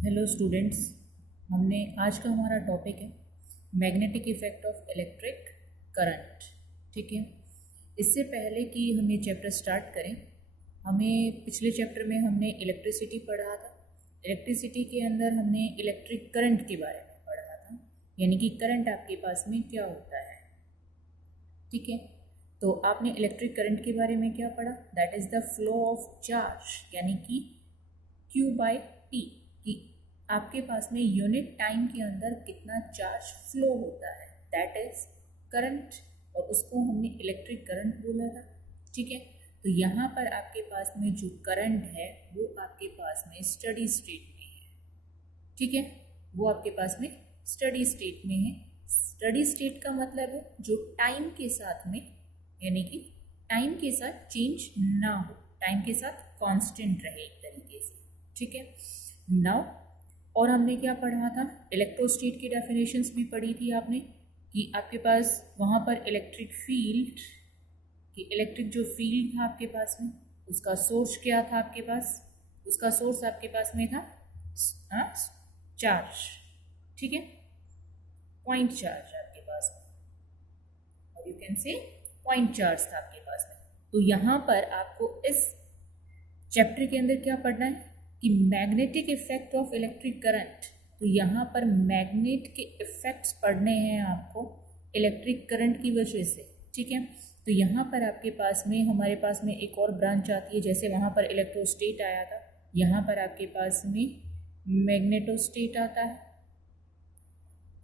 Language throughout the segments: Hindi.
Hello students. हमने आज का हमारा टॉपिक है magnetic effect of electric current. ठीक है, इससे पहले कि हम ये चैप्टर स्टार्ट करें, हमें पिछले चैप्टर में हमने इलेक्ट्रिसिटी पढ़ा था। इलेक्ट्रिसिटी के अंदर हमने इलेक्ट्रिक करंट के बारे में पढ़ा था, यानी कि करंट आपके पास में क्या होता है। ठीक है, तो आपने इलेक्ट्रिक करंट के बारे में क्या पढ़ा? That is the flow of charge, यानी कि Q/T, कि आपके पास में यूनिट टाइम के अंदर कितना चार्ज फ्लो होता है, दैट इज करंट, और उसको हमने इलेक्ट्रिक करंट बोला था। ठीक है, तो यहाँ पर आपके पास में जो करंट है वो आपके पास में स्टडी स्टेट में है। ठीक है, वो आपके पास में स्टडी स्टेट में है। स्टडी स्टेट का मतलब है जो टाइम के साथ में, यानी कि टाइम के साथ चेंज ना हो, टाइम के साथ कांस्टेंट रहे एक तरीके से। ठीक है, नाउ और हमने क्या पढ़ा था? इलेक्ट्रोस्टेट की डेफिनेशंस भी पढ़ी थी आपने, कि आपके पास वहाँ पर इलेक्ट्रिक फील्ड, कि इलेक्ट्रिक जो फील्ड था आपके पास में, उसका सोर्स क्या था आपके पास? उसका सोर्स आपके पास में था चार्ज। ठीक है, पॉइंट चार्ज आपके पास में, और you can say point charge था आपके पास में। तो यहाँ पर आपको इस चैप्टर के अंदर क्या पढ़ना है कि magnetic effect of electric current. तो यहाँ पर मैग्नेट के इफेक्ट्स पढ़ने हैं आपको इलेक्ट्रिक करंट की वजह से। ठीक है, तो यहाँ पर आपके पास में, हमारे पास में एक और ब्रांच आती है, जैसे वहाँ पर इलेक्ट्रोस्टेट आया था, यहाँ पर आपके पास में मैग्नेटोस्टेट आता है।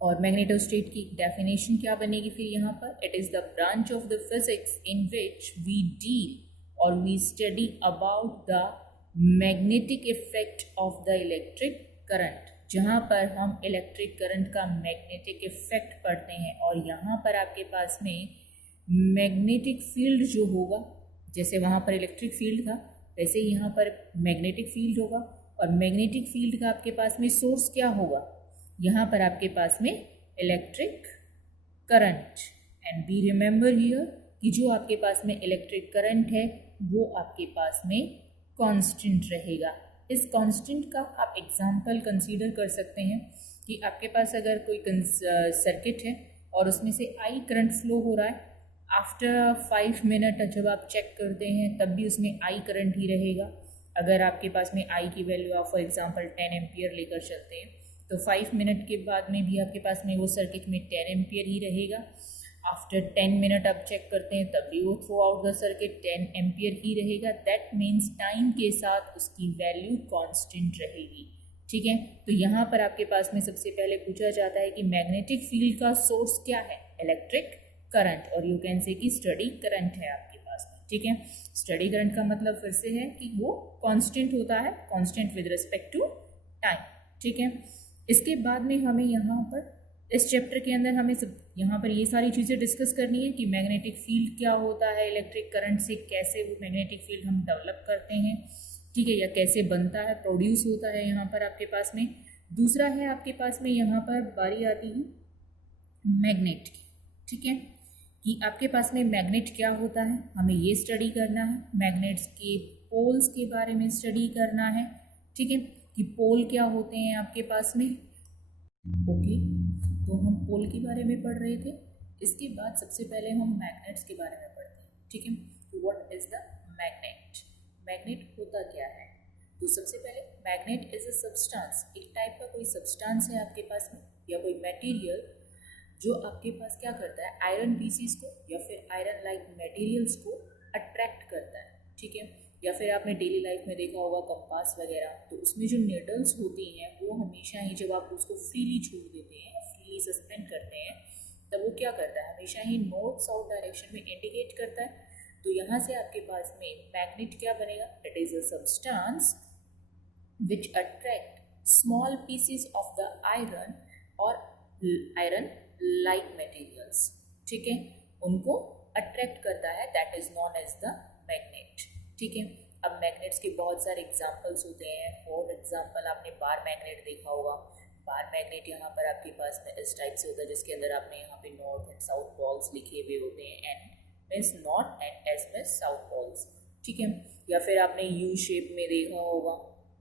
और मैग्नेटोस्टेट की डेफिनेशन क्या बनेगी फिर यहाँ पर? It is the branch of the physics in which we deal और we study about the magnetic effect of the electric current, जहाँ पर हम इलेक्ट्रिक करंट का मैग्नेटिक इफेक्ट पढ़ते हैं। और यहाँ पर आपके पास में मैग्नेटिक फील्ड जो होगा, जैसे वहाँ पर इलेक्ट्रिक फील्ड था वैसे यहाँ पर मैग्नेटिक फील्ड होगा, और मैग्नेटिक फील्ड का आपके पास में सोर्स क्या होगा? यहाँ पर आपके पास में electric current. And be remember here कि जो आपके पास में इलेक्ट्रिक करंट है वो आपके पास में कांस्टेंट रहेगा। इस कांस्टेंट का आप एग्जांपल कंसीडर कर सकते हैं कि आपके पास अगर कोई सर्किट है और उसमें से आई करंट फ्लो हो रहा है, आफ्टर 5 मिनट जब आप चेक करते हैं तब भी उसमें आई करंट ही रहेगा। अगर आपके पास में आई की वैल्यू आप फॉर एग्जांपल 10 एम्पियर लेकर चलते हैं, तो 5 मिनट के बाद में भी आपके पास में वो सर्किट में 10 एम्पियर ही रहेगा। आफ्टर 10 मिनट आप चेक करते हैं तब भी वो throughout the circuit 10 ampere ही रहेगा। दैट मीन्स टाइम के साथ उसकी वैल्यू कांस्टेंट रहेगी। ठीक है, तो यहाँ पर आपके पास में सबसे पहले पूछा जाता है कि मैग्नेटिक फील्ड का सोर्स क्या है? इलेक्ट्रिक करंट, और यू कैन से कि स्टडी करंट है आपके पास में। ठीक है, स्टडी करंट का मतलब फिर से है कि वो कांस्टेंट होता है, constant with respect to time. ठीक है, इसके बाद में हमें यहाँ पर इस चैप्टर के अंदर हमें यहाँ पर ये सारी चीज़ें डिस्कस करनी है कि मैग्नेटिक फील्ड क्या होता है, इलेक्ट्रिक करंट से कैसे वो मैग्नेटिक फील्ड हम डेवलप करते हैं। ठीक है, या कैसे बनता है, प्रोड्यूस होता है यहाँ पर आपके पास में। दूसरा है आपके पास में यहाँ पर बारी आती है मैग्नेट की। ठीक है, कि आपके पास में मैग्नेट क्या होता है, हमें ये स्टडी करना है। मैग्नेट्स के पोल्स के बारे में स्टडी करना है। ठीक है, कि पोल क्या होते हैं आपके पास में। ओके, तो हम पोल के बारे में पढ़ रहे थे। इसके बाद सबसे पहले हम मैग्नेट्स के बारे में पढ़ते हैं। ठीक है, तो what is the magnet? Magnet होता क्या है? तो सबसे पहले मैग्नेट इज अ सब्सटेंस, एक टाइप का कोई सब्सटेंस है आपके पास में, या कोई मटेरियल जो आपके पास क्या करता है, आयरन पीसीस को या फिर आयरन लाइक मटेरियल्स को अट्रैक्ट करता है। ठीक है, या फिर आपने डेली लाइफ में देखा होगा कंपास वगैरह, तो उसमें जो नीडल्स होती हैं वो हमेशा ही जब आप उसको फ्रीली छोड़ देते हैं, फ्रीली सस्पेंड करते हैं, तब वो क्या करता है, हमेशा ही नॉर्थ साउथ डायरेक्शन में इंडिकेट करता है। तो यहाँ से आपके पास में मैग्नेट क्या बनेगा? It is a substance which attract small pieces of the iron और आयरन लाइक मटेरियल्स। ठीक है, उनको अट्रैक्ट करता है, that is known as the magnet. ठीक है, अब मैग्नेट्स के बहुत सारे एग्जाम्पल्स होते हैं। फॉर एग्जाम्पल आपने बार मैग्नेट देखा होगा। बार मैग्नेट यहाँ पर आपके पास में इस टाइप से होता है, जिसके अंदर आपने यहाँ पे नॉर्थ एंड साउथ पोल्स लिखे हुए होते हैं, N means north and S means south poles. ठीक है, या फिर आपने यू शेप में देखा होगा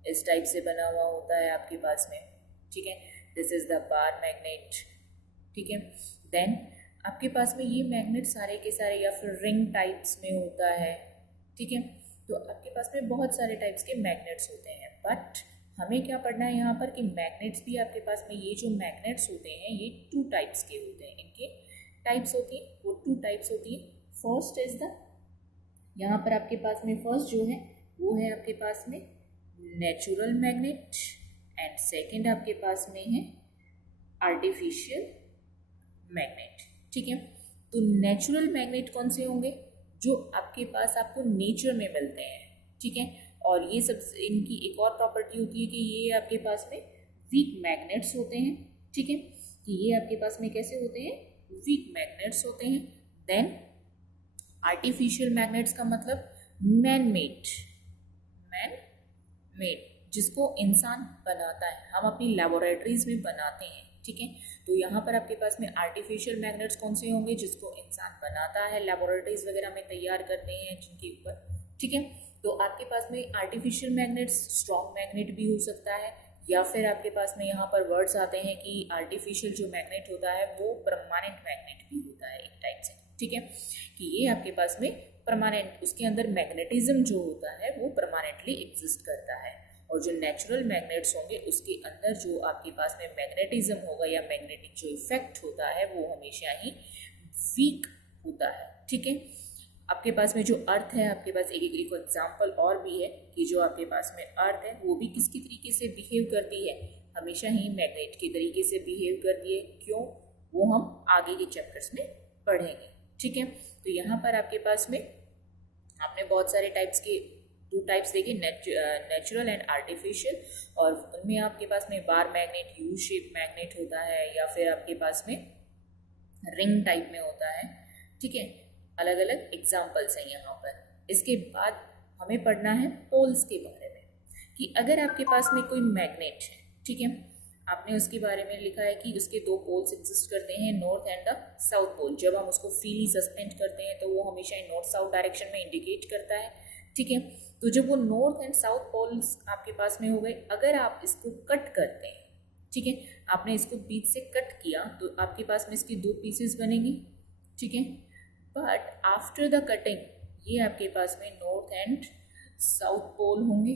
इस टाइप से बना हुआ होता है आपके पास में, ठीक है। This is the bar magnet, ठीक है। देन आपके पास में ये मैग्नेट सारे के सारे या फिर रिंग टाइप्स में होता है, ठीक है। तो आपके पास में बहुत सारे टाइप्स के मैग्नेट्स होते हैं, बट हमें क्या पढ़ना है यहाँ पर कि मैग्नेट्स भी आपके पास में, ये जो मैग्नेट्स होते हैं ये 2 टाइप्स के होते हैं, इनके टाइप्स होती है वो 2 टाइप्स होती है। फर्स्ट इज द, यहाँ पर आपके पास में फर्स्ट जो है वो है आपके पास में नेचुरल मैग्नेट, एंड सेकंड आपके पास में है आर्टिफिशियल मैग्नेट, ठीक है। तो नेचुरल मैग्नेट कौन से होंगे, जो आपके पास आपको नेचर में मिलते हैं, ठीक है। और ये सब इनकी एक और प्रॉपर्टी होती है कि ये आपके पास में वीक मैग्नेट्स होते हैं, ठीक है। कि ये आपके पास में कैसे होते हैं, वीक मैग्नेट्स होते हैं। देन आर्टिफिशियल मैग्नेट्स का मतलब मैन मेड, जिसको इंसान बनाता है, हम अपनी लेबोरेटरीज में बनाते हैं, ठीक है। तो यहाँ पर आपके पास में आर्टिफिशियल मैग्नेट्स कौन से होंगे, जिसको इंसान बनाता है, लेबोरेटरीज वगैरह में तैयार करते हैं जिनके ऊपर, ठीक है। तो आपके पास में आर्टिफिशियल मैग्नेट्स स्ट्रॉन्ग मैग्नेट भी हो सकता है, या फिर आपके पास में यहाँ पर वर्ड्स आते हैं कि आर्टिफिशियल जो मैग्नेट होता है वो परमानेंट मैग्नेट भी होता है एक टाइप से, ठीक है। कि ये आपके पास में परमानेंट, उसके अंदर मैग्नेटिज्म जो होता है वो परमानेंटली एग्जिस्ट करता है। और जो नेचुरल मैग्नेट्स होंगे उसके अंदर जो आपके पास में मैग्नेटिज्म होगा या मैग्नेटिक जो इफेक्ट होता है वो हमेशा ही वीक होता है, ठीक है। आपके पास में जो अर्थ है, आपके पास एक एग्जाम्पल और भी है कि जो आपके पास में अर्थ है वो भी किसकी तरीके से बिहेव करती है, हमेशा ही मैग्नेट के तरीके से बिहेव करती है। क्यों, वो हम आगे के चैप्टर्स में पढ़ेंगे, ठीक है। तो यहाँ पर आपके पास में आपने बहुत सारे टाइप्स के 2 टाइप्स देखे, नेचुरल एंड आर्टिफिशियल, और उनमें आपके पास में bar magnet, U shape magnet होता है, या फिर आपके पास में रिंग टाइप में होता है, ठीक है। अलग अलग एग्जाम्पल्स हैं यहाँ पर। इसके बाद हमें पढ़ना है पोल्स के बारे में, कि अगर आपके पास में कोई मैग्नेट है, ठीक है, आपने उसके बारे में लिखा है कि उसके 2 पोल्स एग्जिस्ट करते हैं, north and the south pole. जब हम उसको फ्रीली सस्पेंड करते हैं तो वो हमेशा नॉर्थ साउथ डायरेक्शन में इंडिकेट करता है, ठीक है। तो जब वो नॉर्थ एंड साउथ पोल्स आपके पास में हो गए, अगर आप इसको कट करते हैं, ठीक है, आपने इसको बीच से कट किया तो आपके पास में इसकी 2 पीसेस बनेंगी, ठीक है। बट आफ्टर द कटिंग ये आपके पास में नॉर्थ एंड साउथ पोल होंगे।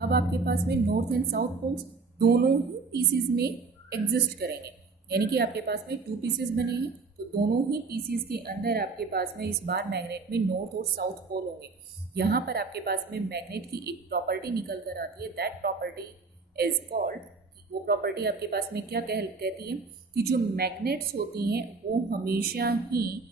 अब आपके पास में नॉर्थ एंड साउथ पोल्स दोनों ही पीसेस में एग्जिस्ट करेंगे, यानी कि आपके पास में 2 पीसेस बने हैं, तो दोनों ही पीसेस के अंदर आपके पास में इस बार मैग्नेट में नॉर्थ और साउथ पोल होंगे। यहाँ पर आपके पास में मैग्नेट की एक प्रॉपर्टी निकल कर आती है, दैट प्रॉपर्टी इज कॉल्ड, वो प्रॉपर्टी आपके पास में क्या कहती है कि जो मैग्नेट्स होती हैं वो हमेशा ही,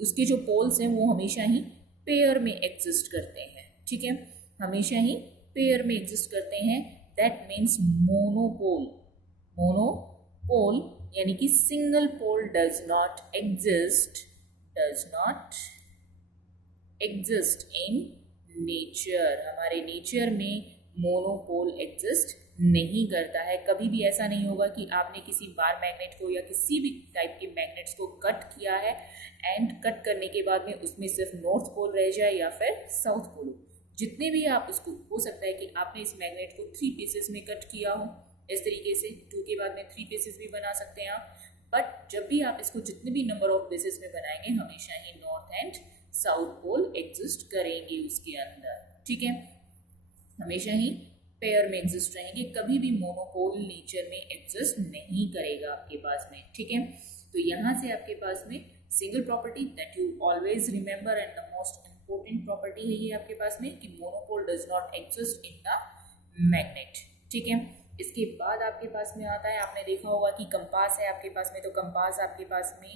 उसके जो पोल्स हैं वो हमेशा ही पेयर में एग्जिस्ट करते हैं, ठीक है, हमेशा ही पेयर में एग्जिस्ट करते हैं। दैट मीन्स मोनोपोल, मोनोपोल यानी कि single pole does not exist in nature. हमारे नेचर में मोनोपोल एग्जिस्ट नहीं करता है। कभी भी ऐसा नहीं होगा कि आपने किसी बार मैग्नेट को या किसी भी टाइप के मैग्नेट्स को कट किया है एंड कट करने के बाद में उसमें सिर्फ नॉर्थ पोल रह जाए या फिर साउथ पोल। जितने भी आप उसको, हो सकता है कि आपने इस मैग्नेट को 3 पीसेस में कट किया हो, इस तरीके से 2 के बाद में 3 पीसेस भी बना सकते हैं आप, बट जब भी आप इसको जितने भी नंबर ऑफ पीसेस में बनाएंगे हमेशा ही north and south pole exist करेंगे उसके अंदर, ठीक है, हमेशा ही पेयर में एग्जिस्ट रहेंगे। कभी भी मोनोपोल नेचर में एग्जिस्ट नहीं करेगा आपके पास में, ठीक है। तो यहाँ से आपके पास में single property that you always remember and the most important property है ये आपके पास में कि monopole does not exist in the magnet, ठीक है। इसके बाद आपके पास में आता है, आपने देखा होगा कि कंपास है आपके पास में, तो कंपास आपके पास में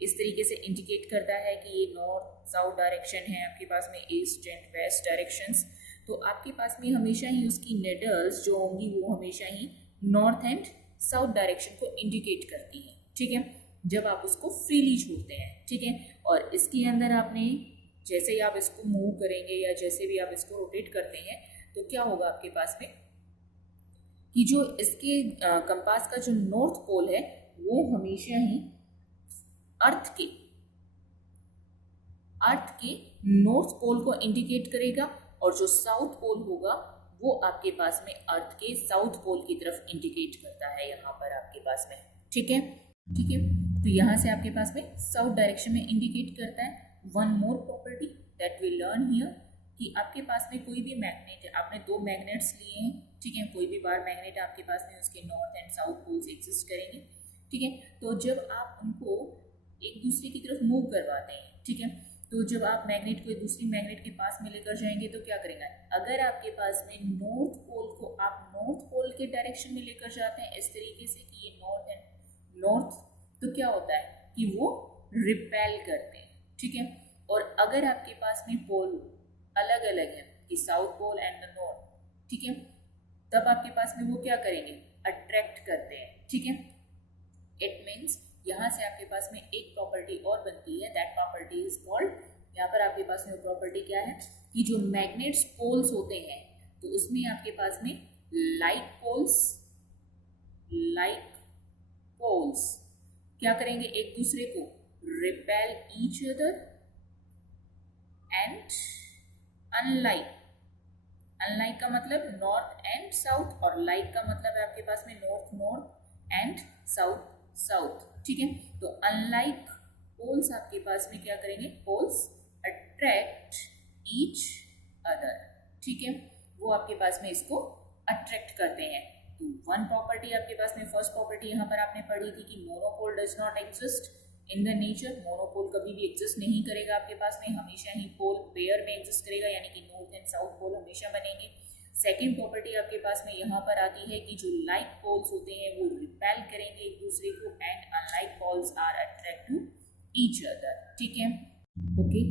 इस तरीके से इंडिकेट करता है कि ये नॉर्थ साउथ डायरेक्शन है, आपके पास में ईस्ट एंड वेस्ट डायरेक्शंस। तो आपके पास में हमेशा ही उसकी नेडल्स जो होंगी वो हमेशा ही नॉर्थ एंड साउथ डायरेक्शन को इंडिकेट करती हैं, ठीक है, जब आप उसको फ्रीली छोड़ते हैं, ठीक है। और इसके अंदर आपने जैसे ही आप इसको मूव करेंगे या जैसे भी आप इसको रोटेट करते हैं तो क्या होगा आपके पास में कि जो इसके कंपास का जो नॉर्थ पोल है वो हमेशा ही अर्थ के नॉर्थ पोल को इंडिकेट करेगा, और जो साउथ पोल होगा वो आपके पास में अर्थ के साउथ पोल की तरफ इंडिकेट करता है यहाँ पर आपके पास में। ठीक है, ठीक है, तो यहाँ से आपके पास में साउथ डायरेक्शन में इंडिकेट करता है। One more property that we learn here कि आपके पास में कोई भी मैग्नेट है, आपने दो मैग्नेट्स लिए हैं, ठीक है, कोई भी बार मैग्नेट आपके पास में उसके north and south poles exist करेंगे। ठीक है, तो जब आप उनको एक दूसरे की तरफ मूव करवाते हैं, ठीक है, तो जब आप मैग्नेट को दूसरी मैग्नेट के पास में लेकर जाएंगे तो क्या करेंगे, अगर आपके पास में नॉर्थ पोल को आप नॉर्थ पोल के डायरेक्शन में लेकर जाते हैं इस तरीके से कि ये नॉर्थ एंड नॉर्थ, तो क्या होता है कि वो रिपेल करते हैं। ठीक है, और अगर आपके पास में पोल अलग अलग है कि south pole and the north, ठीक है, तब आपके पास में वो क्या करेंगे, अट्रैक्ट करते हैं। ठीक है, इट मीन्स यहाँ से आपके पास में एक प्रॉपर्टी और बनती है, दैट प्रॉपर्टी इज कॉल्ड, यहाँ पर आपके पास में प्रॉपर्टी क्या है कि जो मैग्नेट्स पोल्स होते हैं तो उसमें आपके पास में लाइक पोल्स क्या करेंगे, एक दूसरे को repel each other, and unlike का मतलब नॉर्थ एंड साउथ, और लाइक का मतलब है आपके पास में नॉर्थ एंड साउथ। ठीक है, तो अनलाइक पोल्स आपके पास में क्या करेंगे, पोल्स अट्रैक्ट ईच अदर। ठीक है, वो आपके पास में इसको अट्रैक्ट करते हैं। तो वन प्रॉपर्टी आपके पास में, फर्स्ट प्रॉपर्टी यहाँ पर आपने पढ़ी थी कि monopole does not exist in the nature, monopole कभी भी एग्जिस्ट नहीं करेगा आपके पास में, हमेशा ही पोल पेयर में एग्जिस्ट करेगा, यानी कि नॉर्थ एंड साउथ पोल हमेशा बनेंगे। सेकेंड प्रॉपर्टी आपके पास में यहाँ पर आती है कि जो लाइक पोल्स होते हैं वो रिपेल करेंगे एक दूसरे को, and unlike poles are attract to each other. ठीक है, ओके,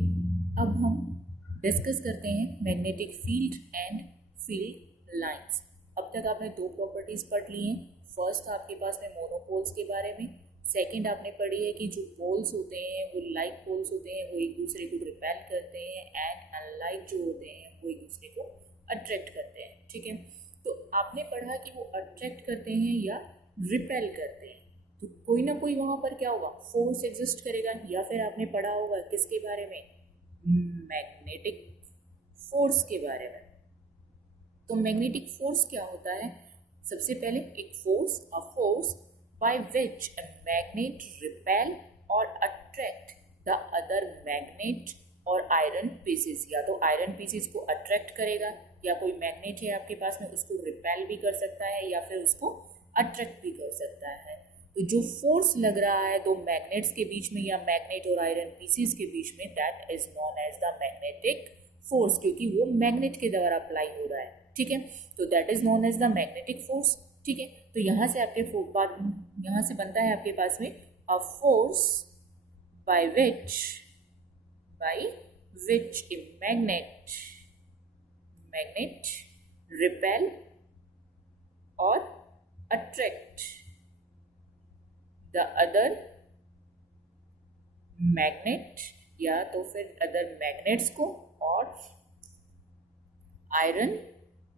अब हम डिस्कस करते हैं magnetic field and field lines. अब तक आपने दो प्रॉपर्टीज पढ़ ली हैं, फर्स्ट आपके पास में मोनोपोल्स के बारे में, सेकंड आपने पढ़ी है कि जो पोल्स होते हैं वो लाइक पोल्स होते हैं, वो एक दूसरे को रिपेल करते हैं, एंड अनलाइक जो होते हैं वो एक दूसरे को अट्रैक्ट करते हैं। ठीक है, तो आपने पढ़ा कि वो अट्रैक्ट करते हैं या रिपेल करते हैं, तो कोई ना कोई वहाँ पर क्या होगा, फोर्स एग्जिस्ट करेगा, या फिर आपने पढ़ा होगा किसके बारे में, मैग्नेटिक फोर्स के बारे में। तो मैग्नेटिक फोर्स क्या होता है, सबसे पहले एक force, a force by which a magnet repel or attract the other magnet और आयरन पीसेस, या तो आयरन पीसेस को अट्रैक्ट करेगा, या कोई मैग्नेट है आपके पास में उसको रिपेल भी कर सकता है या फिर उसको अट्रैक्ट भी कर सकता है। तो जो फोर्स लग रहा है दो मैग्नेट्स के बीच में या मैग्नेट और आयरन पीसेस के बीच में, that is known as the magnetic force, क्योंकि वो मैग्नेट के द्वारा अप्लाई हो रहा है। ठीक है, तो that is known as the magnetic force. ठीक है, तो यहाँ से आपके यहाँ से बनता है आपके पास में a force by which a magnet repel और अट्रैक्ट द अदर मैग्नेट, या तो फिर अदर मैग्नेट्स को और आयरन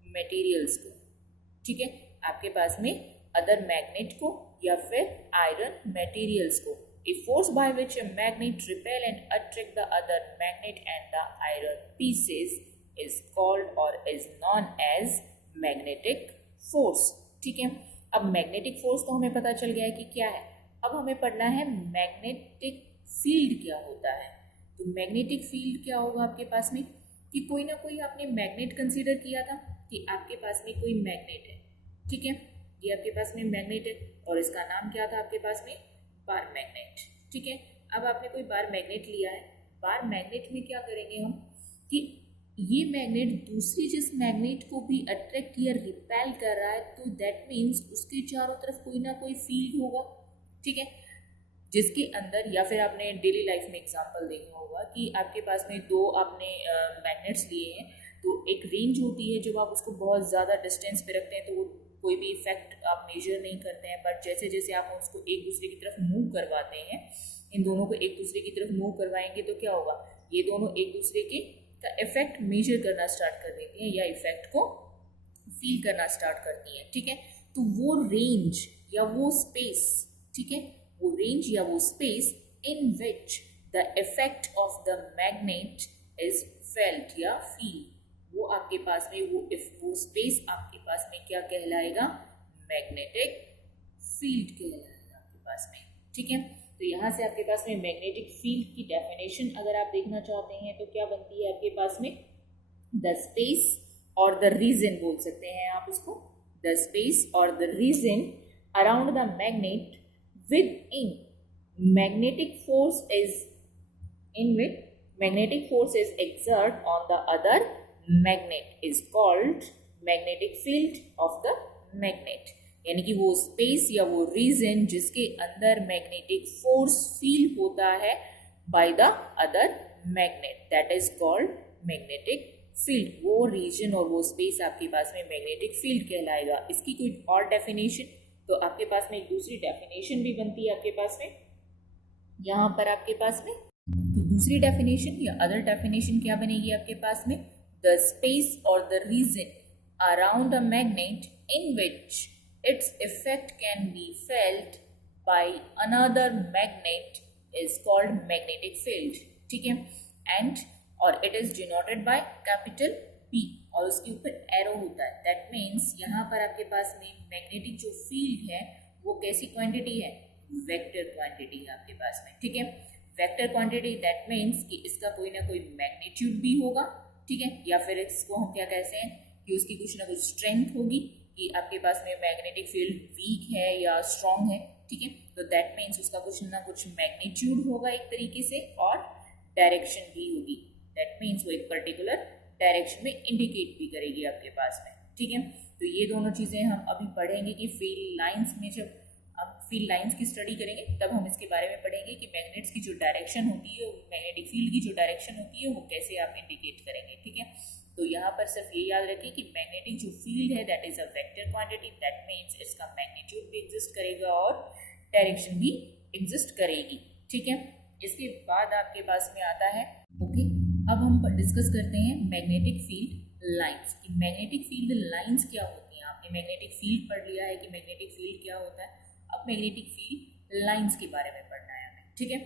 मटेरियल्स को। ठीक है, आपके पास में अदर मैग्नेट को या फिर आयरन मटेरियल्स को, a force by which a magnet repel and attract the other magnet and the iron pieces is called और is known as magnetic force. ठीक है, अब मैग्नेटिक फोर्स तो हमें पता चल गया है कि क्या है, अब हमें पढ़ना है मैग्नेटिक फील्ड क्या होता है। तो मैग्नेटिक फील्ड क्या होगा आपके पास में कि कोई ना कोई आपने मैग्नेट कंसीडर किया था कि आपके पास में कोई मैग्नेट है। ठीक है, ये आपके पास में मैग्नेट है और इसका नाम क्या था आपके पास में, बार मैग्नेट। ठीक है, अब आपने कोई बार मैग्नेट लिया है, बार मैग्नेट में क्या करेंगे हम कि ये मैग्नेट दूसरी जिस मैग्नेट को भी अट्रैक्ट या रिपेल कर रहा है, तो दैट मीन्स उसके चारों तरफ कोई ना कोई फील्ड होगा। ठीक है, जिसके अंदर, या फिर आपने डेली लाइफ में एग्जांपल देखा होगा कि आपके पास में दो आपने मैग्नेट्स लिए हैं, तो एक रेंज होती है, जब आप उसको बहुत ज़्यादा डिस्टेंस पे रखते हैं तो वो कोई भी इफेक्ट आप मेजर नहीं करते हैं, बट जैसे जैसे आप उसको एक दूसरे की तरफ मूव करवाते हैं, इन दोनों को एक दूसरे की तरफ मूव करवाएंगे तो क्या होगा, ये दोनों एक दूसरे के का इफेक्ट मेजर करना स्टार्ट कर देती हैं या इफेक्ट को फील करना स्टार्ट करती हैं। ठीक है, तो वो रेंज या वो स्पेस, ठीक है, वो रेंज या वो space in which the effect of the magnet is felt या फील, वो आपके पास में वो स्पेस आपके पास में क्या कहलाएगा, मैग्नेटिक फील्ड कहलाएगा आपके पास में। ठीक है, तो यहाँ से आपके पास में मैग्नेटिक फील्ड की डेफिनेशन अगर आप देखना चाहते हैं तो क्या बनती है आपके पास में, द स्पेस और द रीजन बोल सकते हैं आप उसको, द स्पेस और the region around the magnet with in magnetic force is exert on the other magnet is called magnetic field of the magnet। यानी कि वो स्पेस या वो रीजन जिसके अंदर मैग्नेटिक फोर्स फील होता है by the other magnet, that is called magnetic field. वो रीजन और वो स्पेस आपके पास में मैग्नेटिक फील्ड कहलाएगा। इसकी कोई और डेफिनेशन, तो आपके पास में एक दूसरी डेफिनेशन भी बनती है आपके पास में यहाँ पर आपके पास में। तो दूसरी डेफिनेशन या अदर डेफिनेशन क्या बनेगी आपके पास में, द स्पेस और the region around a magnet in which its effect can be felt by another magnet is called magnetic field. ठीक है, एंड और it is denoted by capital P और उसके ऊपर एरो होता है। दैट मीन्स यहाँ पर आपके पास में मैग्नेटिक जो फील्ड है वो कैसी क्वांटिटी है, वेक्टर क्वांटिटी है आपके पास में। ठीक है, वेक्टर क्वांटिटी दैट मीन्स कि इसका कोई ना कोई मैग्नीट्यूड भी होगा। ठीक है, या फिर इसको हम क्या कहते हैं कि उसकी कुछ ना कुछ स्ट्रेंथ होगी, कि आपके पास में मैग्नेटिक फील्ड वीक है या स्ट्रॉन्ग है। ठीक है, तो दैट मीन्स उसका कुछ ना कुछ मैग्नीट्यूड होगा एक तरीके से, और डायरेक्शन भी होगी। दैट मीन्स वो एक पर्टिकुलर डायरेक्शन में इंडिकेट भी करेगी आपके पास में। ठीक है, तो ये दोनों चीज़ें हम अभी पढ़ेंगे कि फील्ड लाइंस में, जब अब फील्ड लाइंस की स्टडी करेंगे तब हम इसके बारे में पढ़ेंगे कि मैग्नेट्स की जो डायरेक्शन होती है, मैग्नेटिक फील्ड की जो डायरेक्शन होती है वो कैसे आप इंडिकेट करेंगे। ठीक है, तो यहाँ पर सिर्फ ये याद रखें कि मैग्नेटिक जो फील्ड है that is a vector quantity, that means इसका मैग्नीट्यूड भी एग्जिस्ट करेगा और डायरेक्शन भी एग्जिस्ट करेगी। ठीक है, इसके बाद आपके पास में आता है, ओके, अब हम डिस्कस करते हैं मैग्नेटिक फील्ड लाइंस कि मैग्नेटिक फील्ड लाइंस क्या होती हैं। आपने मैग्नेटिक फील्ड पढ़ लिया है कि मैग्नेटिक फील्ड क्या होता है, अब मैग्नेटिक फील्ड लाइंस के बारे में पढ़ना है हमें। ठीक है,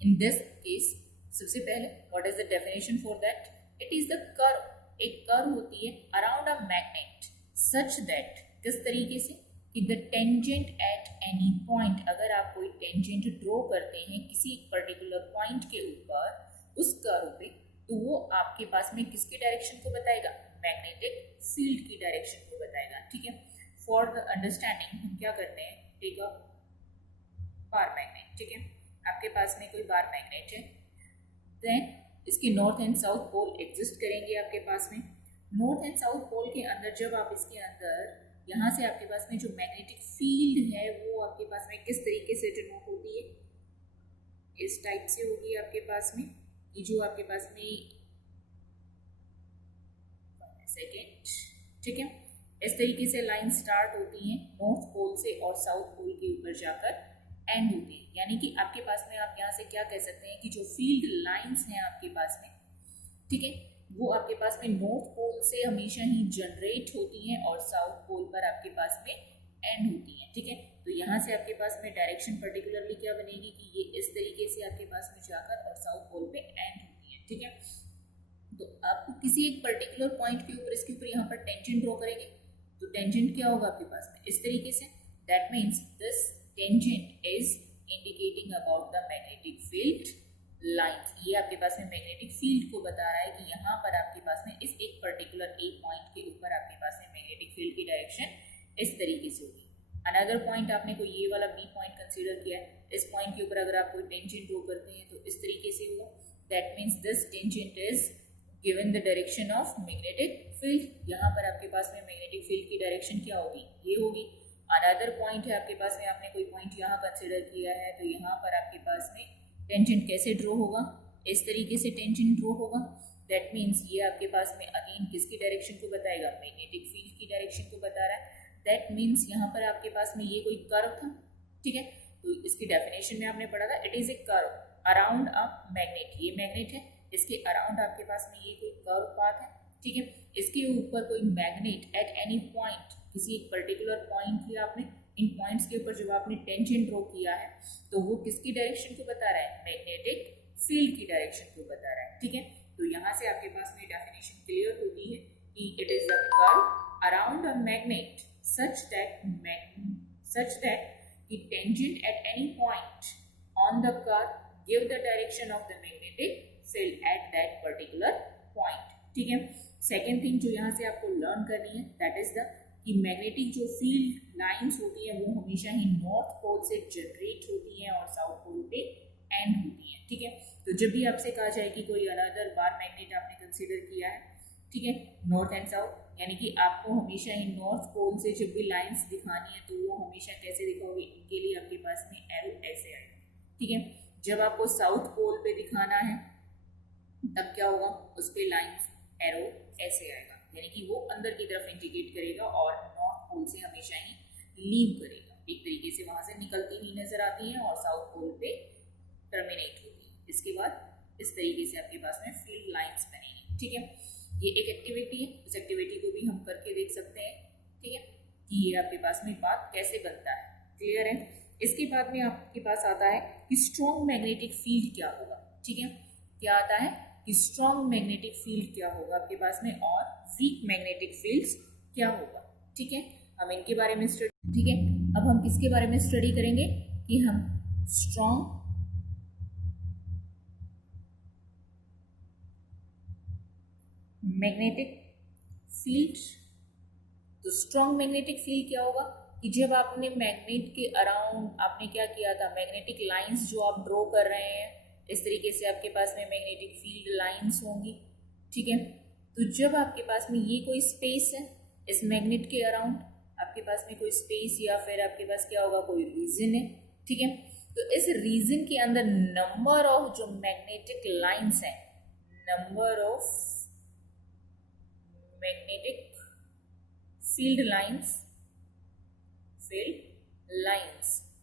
इन दिस केस सबसे पहले what is the definition for that, it is the curve, एक कर्व होती है around a magnet such that, किस तरीके से कि the tangent at any point, अगर आप कोई टेंजेंट ड्रॉ करते हैं किसी पर्टिकुलर पॉइंट के ऊपर उस कर्व पे, तो वो आपके पास में किसकी डायरेक्शन को बताएगा, मैग्नेटिक फील्ड की डायरेक्शन को बताएगा। ठीक है, फॉर द अंडरस्टैंडिंग हम क्या करते हैं, टेक अ बार मैग्नेट। ठीक है, आपके पास में कोई बार मैग्नेट है, देन इसके north and south pole exist करेंगे आपके पास में। नॉर्थ एंड साउथ पोल के अंदर जब आप इसके अंदर यहाँ से आपके पास में जो मैग्नेटिक फील्ड है वो आपके पास में किस तरीके से डिनोट होती है, इस टाइप से होगी आपके पास में। ये जो आपके पास में सेकेंड, ठीक है, इस तरीके से लाइन स्टार्ट होती हैं नॉर्थ पोल से और साउथ पोल के ऊपर जाकर एंड होती है। यानी कि आपके पास में आप यहाँ से क्या कह सकते हैं कि जो फील्ड लाइंस हैं आपके पास में, ठीक है, वो आपके पास में नॉर्थ पोल से हमेशा ही जनरेट होती हैं और साउथ पोल पर आपके पास में एंड होती हैं। ठीक है, तो यहाँ से आपके पास में डायरेक्शन पर्टिकुलरली क्या बनेगी कि ये इस तरीके से आपके पास में जाकर और साउथ पोल पे एंड होती है। ठीक है, तो आपको किसी एक पर्टिकुलर पॉइंट के ऊपर इसके ऊपर यहाँ पर टेंजेंट ड्रॉ करेंगे, तो टेंजेंट क्या होगा आपके पास में इस तरीके से, that means this tangent is indicating about the magnetic field lines. ये आपके पास में मैग्नेटिक फील्ड को बता रहा है कि यहाँ पर आपके पास में इस एक पर्टिकुलर एक पॉइंट के ऊपर आपके पास में मैग्नेटिक फील्ड की डायरेक्शन इस तरीके से होगी। अनदर पॉइंट आपने कोई ये वाला बी पॉइंट कंसीडर किया है, इस पॉइंट के ऊपर अगर आप कोई टेंजेंट ड्रॉ करते हैं तो इस तरीके से होगा, that means this tangent is given the direction of magnetic field. यहाँ पर आपके पास में मैग्नेटिक फील्ड की डायरेक्शन क्या होगी, ये होगी। अनदर पॉइंट है आपके पास में, आपने कोई पॉइंट यहाँ कंसीडर किया है, तो यहाँ पर आपके पास में टेंजेंट कैसे ड्रॉ होगा, इस तरीके से टेंजेंट ड्रॉ होगा। दैट मीन्स ये आपके पास में अगेन किसकी डायरेक्शन को बताएगा, मैग्नेटिक फील्ड की डायरेक्शन को बता रहा है। दैट मीन्स यहाँ पर आपके पास में ये कोई कर्व था, ठीक है, तो इसकी डेफिनेशन में आपने पढ़ा था, it is a curve around a magnet. ये मैग्नेट है, इसके अराउंड आपके पास में ये कोई कर्व पाथ है, ठीक है, इसके ऊपर कोई मैग्नेट एट एनी पॉइंट, किसी एक पर्टिकुलर पॉइंट लिया आपने, इन पॉइंट्स के ऊपर जब आपने टेंजेंट ड्रॉ किया है तो वो किसकी डायरेक्शन को बता रहा है, मैग्नेटिक फील्ड की डायरेक्शन को बता रहा है। ठीक है, तो यहाँ से आपके पास में डेफिनेशन क्लियर होती है कि it is a curve around a magnet such that the tangent at any point on the curve give the direction of the magnetic field at that particular point. ठीक है, सेकेंड थिंग जो यहाँ से आपको लर्न करनी है दैट इज द कि मैग्नेटिक जो फील्ड लाइंस होती हैं वो हमेशा ही नॉर्थ पोल से जनरेट होती हैं और साउथ पोल पे एंड होती हैं. ठीक है, तो जब भी आपसे कहा जाए कि कोई अनदर बार मैग्नेट आपने कंसीडर किया है, ठीक है, नॉर्थ एंड साउथ, यानी कि आपको हमेशा ही नॉर्थ पोल से जब भी लाइंस दिखानी है तो वो हमेशा कैसे दिखाओगे, इनके लिए आपके पास में एरो ऐसे आएगा. ठीक है, जब आपको साउथ पोल पे दिखाना है तब क्या होगा, उस पे लाइंस एरो ऐसे आएगा, यानी कि वो अंदर की तरफ इंडिकेट करेगा और नॉर्थ पोल से हमेशा ही लीव करेगा, एक तरीके से वहां से निकलती हुई नजर आती है और साउथ पोल पे टर्मिनेट होती है. इसके बाद इस तरीके से आपके पास में फील्ड लाइंस बनेगी. ठीक है, ये एक एक्टिविटी है, उस एक्टिविटी को भी हम करके देख सकते हैं. ठीक है, कि ये आपके पास में बात कैसे बनता है. क्लियर है. इसके बाद में आपके पास आता है कि स्ट्रॉन्ग मैग्नेटिक फील्ड क्या होगा. ठीक है, क्या आता है कि स्ट्रॉन्ग मैग्नेटिक फील्ड क्या होगा आपके पास में और वीक मैग्नेटिक फील्ड्स क्या होगा. ठीक है, हम इनके बारे में स्टडी. ठीक है, अब हम किसके बारे में स्टडी करेंगे कि हम स्ट्रॉन्ग मैग्नेटिक फील्ड. तो स्ट्रॉन्ग मैग्नेटिक फील्ड क्या होगा कि जब आपने मैग्नेट के अराउंड आपने क्या किया था, मैग्नेटिक लाइंस जो आप ड्रॉ कर रहे हैं इस तरीके से आपके पास में मैग्नेटिक फील्ड लाइंस होंगी. ठीक है, तो जब आपके पास में ये कोई स्पेस है इस मैग्नेट के अराउंड, आपके पास में कोई स्पेस या फिर आपके पास क्या होगा, कोई रीजन है. ठीक है, तो इस रीजन के अंदर नंबर ऑफ जो मैग्नेटिक लाइंस है, number of magnetic field lines,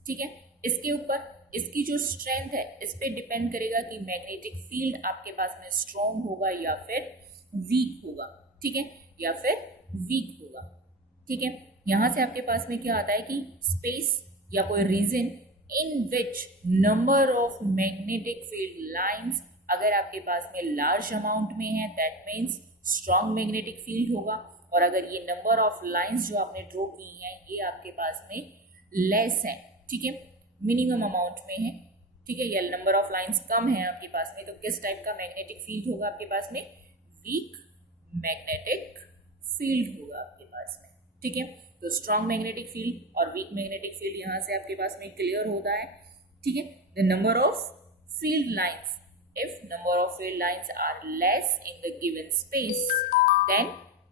ठीक है, इसके ऊपर इसकी जो स्ट्रेंथ है इस पे डिपेंड करेगा कि मैग्नेटिक फील्ड आपके पास में स्ट्रॉन्ग होगा या फिर वीक होगा. ठीक है, या फिर वीक होगा. ठीक है, यहां से आपके पास में क्या आता है कि स्पेस या कोई region in which number of magnetic field lines अगर आपके पास में लार्ज अमाउंट में है that means strong magnetic field होगा, और अगर ये नंबर ऑफ लाइंस जो आपने ड्रॉ की हैं ये आपके पास में लेस है, ठीक है, मिनिमम अमाउंट में है, ठीक है, या नंबर ऑफ लाइंस कम है आपके पास में, तो किस टाइप का मैग्नेटिक फील्ड होगा आपके पास में, वीक मैग्नेटिक फील्ड होगा आपके पास में. ठीक है, तो स्ट्रॉन्ग मैग्नेटिक फील्ड और वीक मैग्नेटिक फील्ड यहाँ से आपके पास में क्लियर होता है. ठीक है, the number of field lines, if number of field lines are less in the given space then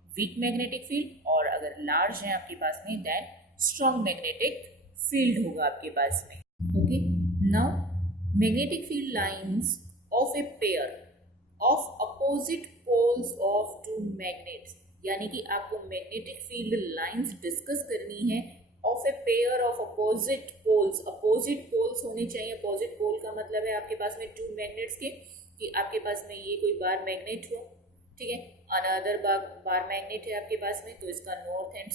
weak magnetic field, और अगर large है आपके पास में then strong magnetic field होगा आपके पास में. Okay, now magnetic field lines of a pair of opposite poles of two magnets, यानी कि आपको magnetic field lines डिस्कस करनी है of a pair of opposite poles. Opposite poles होने चाहिए. अपोजिट पोल का मतलब है आपके पास में टू मैग्नेट्स के, कि आपके पास में ये कोई बार मैग्नेट हो, ठीक है, अनदर बार मैग्नेट है आपके पास में, तो इसका north and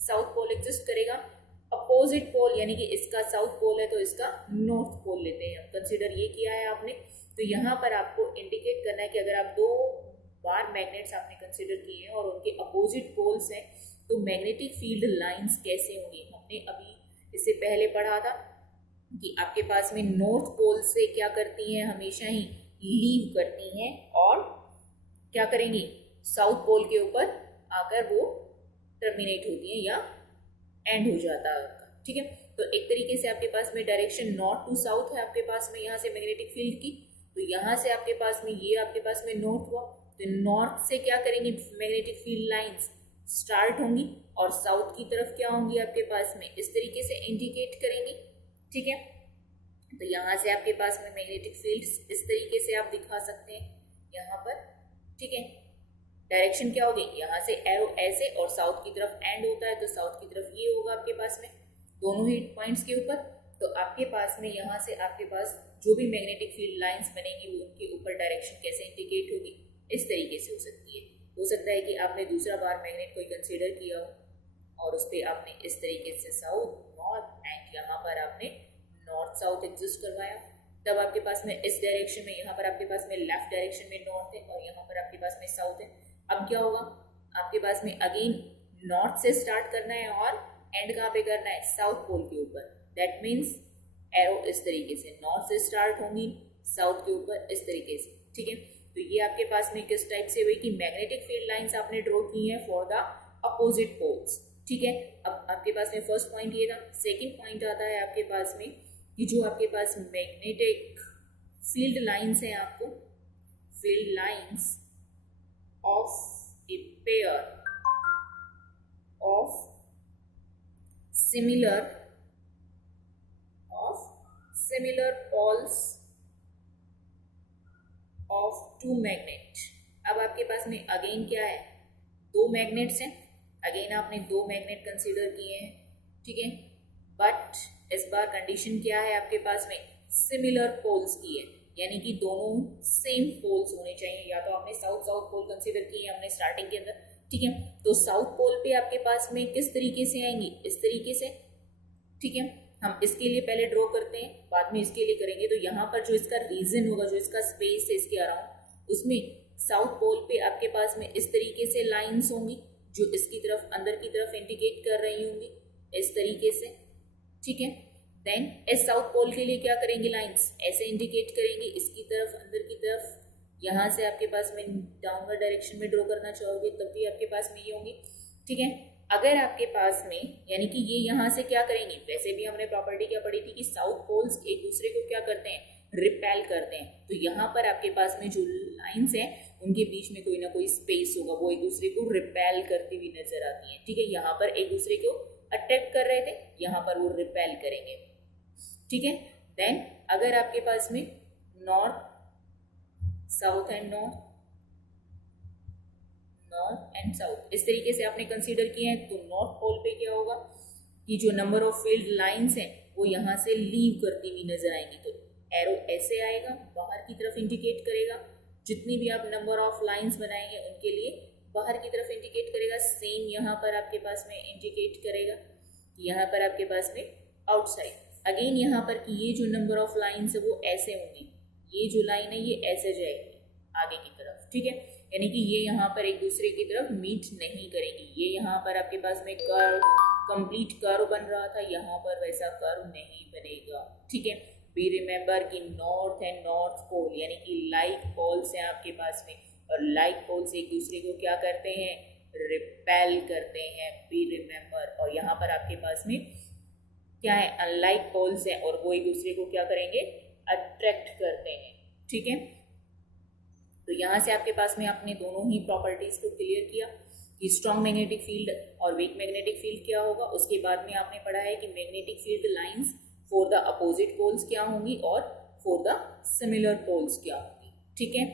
south pole exist करेगा. अपोजिट पोल यानी कि इसका साउथ पोल है तो इसका नॉर्थ पोल लेते हैं हम. कंसिडर ये किया है आपने, तो यहाँ पर आपको इंडिकेट करना है कि अगर आप दो बार मैग्नेट्स आपने कंसिडर किए हैं और उनके अपोजिट पोल्स हैं तो मैग्नेटिक फील्ड लाइंस कैसे होंगी. हमने अभी इससे पहले पढ़ा था कि आपके पास में नॉर्थ पोल से क्या करती हैं, हमेशा ही लीव करती हैं और क्या करेंगी, साउथ पोल के ऊपर आकर वो टर्मिनेट होती हैं या एंड हो जाता है उनका. ठीक है, तो एक तरीके से आपके पास में डायरेक्शन नॉर्थ टू साउथ है आपके पास में यहाँ से मैग्नेटिक फील्ड की. तो यहाँ से आपके पास में ये आपके पास में नॉर्थ हुआ, तो नॉर्थ से क्या करेंगे, मैग्नेटिक फील्ड लाइंस स्टार्ट होंगी और साउथ की तरफ क्या होंगी आपके पास में इस तरीके से इंडिकेट करेंगी. ठीक है, तो यहाँ से आपके पास में मैग्नेटिक फील्ड्स इस तरीके से आप दिखा सकते हैं यहाँ पर. ठीक है, डायरेक्शन क्या होगी, यहाँ से एरो ऐसे और साउथ की तरफ एंड होता है तो साउथ की तरफ ये होगा आपके पास में दोनों ही पॉइंट्स के ऊपर. तो आपके पास में यहाँ से आपके पास जो भी मैग्नेटिक फील्ड लाइंस बनेंगी वो उनके ऊपर डायरेक्शन कैसे इंडिकेट होगी, इस तरीके से हो सकती है. हो सकता है कि आपने दूसरा बार मैग्नेट कोई कंसीडर किया हो और उस पर आपने इस तरीके से साउथ नॉर्थ एंड यहाँ पर आपने नॉर्थ साउथ एग्जिस्ट करवाया. तब आपके पास में इस डायरेक्शन में, यहाँ पर आपके पास में लेफ्ट डायरेक्शन में नॉर्थ है और यहाँ पर आपके पास में साउथ है। अब क्या होगा, आपके पास में अगेन नॉर्थ से स्टार्ट करना है और एंड कहाँ पे करना है, साउथ पोल के ऊपर। दैट मीन्स एरो इस तरीके से नॉर्थ से स्टार्ट होंगी, साउथ के ऊपर इस तरीके से, ठीक है। तो ये आपके पास में किस टाइप से हुई कि मैग्नेटिक फील्ड लाइंस आपने ड्रॉ की है फॉर द अपोजिट पोल्स, ठीक है। अब आपके पास में फर्स्ट पॉइंट ये था। सेकंड पॉइंट आता है आपके पास में कि जो आपके पास मैग्नेटिक फील्ड लाइंस हैं, आपको field lines of a pair of similar poles of two magnet. अब आपके पास में अगेन क्या है, दो मैग्नेट्स हैं। अगेन आपने दो मैग्नेट कंसीडर किए हैं, ठीक है। बट इस बार कंडीशन क्या है आपके पास में, सिमिलर पोल्स की है, यानी कि दोनों सेम पोल्स होने चाहिए। या तो आपने साउथ साउथ पोल कंसीडर किए हैं हमने स्टार्टिंग के अंदर, ठीक है। तो साउथ पोल पे आपके पास में किस तरीके से आएंगी, इस तरीके से, ठीक है। हम इसके लिए पहले ड्रॉ करते हैं, बाद में इसके लिए करेंगे। तो यहाँ पर जो इसका रीजन होगा, जो इसका स्पेस है इसके अराउंड, उसमें साउथ पोल पे आपके पास में इस तरीके से लाइंस होंगी जो इसकी तरफ अंदर की तरफ इंडिकेट कर रही होंगी इस तरीके से, ठीक है। देन इस साउथ पोल के लिए क्या करेंगे, लाइंस ऐसे इंडिकेट करेंगे इसकी तरफ अंदर की तरफ। यहाँ से आपके पास में डाउनवर्ड डायरेक्शन में ड्रॉ करना चाहोगे तब भी आपके पास में ये होंगी, ठीक है। अगर आपके पास में यानी कि ये यहाँ से क्या करेंगे, वैसे भी हमने प्रॉपर्टी क्या पढ़ी थी कि साउथ पोल्स एक दूसरे को क्या करते हैं, रिपेल करते हैं। तो यहाँ पर आपके पास में जो लाइंस हैं उनके बीच में कोई ना कोई स्पेस होगा, वो एक दूसरे को रिपेल करती हुई नजर आती है, ठीक है। यहाँ पर एक दूसरे को अट्रैक्ट कर रहे थे, यहाँ पर वो रिपेल करेंगे, ठीक है। देन अगर आपके पास में north south and north and south इस तरीके से आपने कंसीडर किए हैं, तो नॉर्थ पोल पे क्या होगा कि जो नंबर ऑफ फील्ड लाइंस हैं वो यहाँ से लीव करती हुई नजर आएंगी। तो एरो ऐसे आएगा, बाहर की तरफ इंडिकेट करेगा। जितनी भी आप नंबर ऑफ लाइंस बनाएंगे उनके लिए बाहर की तरफ इंडिकेट करेगा। सेम यहाँ पर आपके पास में इंडिकेट करेगा, यहाँ पर आपके पास में आउटसाइड। अगेन यहाँ पर कि ये जो नंबर ऑफ लाइंस है वो ऐसे होंगी, ये जो लाइन है ये ऐसे जाएगी आगे की तरफ, ठीक है। यानी कि ये यहाँ पर एक दूसरे की तरफ मीट नहीं करेगी। ये यहाँ पर आपके पास में कर्व, कंप्लीट कर्व बन रहा था, यहाँ पर वैसा कर्व नहीं बनेगा, ठीक है। बी रिमेंबर कि नॉर्थ एंड नॉर्थ पोल यानी कि लाइक पोल्स हैं आपके पास में, और लाइक पोल्स एक दूसरे को क्या करते हैं, रिपेल करते हैं, बी रिमेंबर। और यहाँ पर आपके पास में क्या है, अनलाइक पोल्स हैं और वो एक दूसरे को क्या करेंगे, अट्रैक्ट करते हैं, ठीक है। तो यहाँ से आपके पास में आपने दोनों ही प्रॉपर्टीज को क्लियर किया कि स्ट्रॉन्ग मैग्नेटिक फील्ड और वीक मैग्नेटिक फील्ड क्या होगा। उसके बाद में आपने पढ़ा है कि magnetic field lines for the opposite poles क्या होंगी और फॉर द सिमिलर पोल्स क्या होंगी, ठीक है।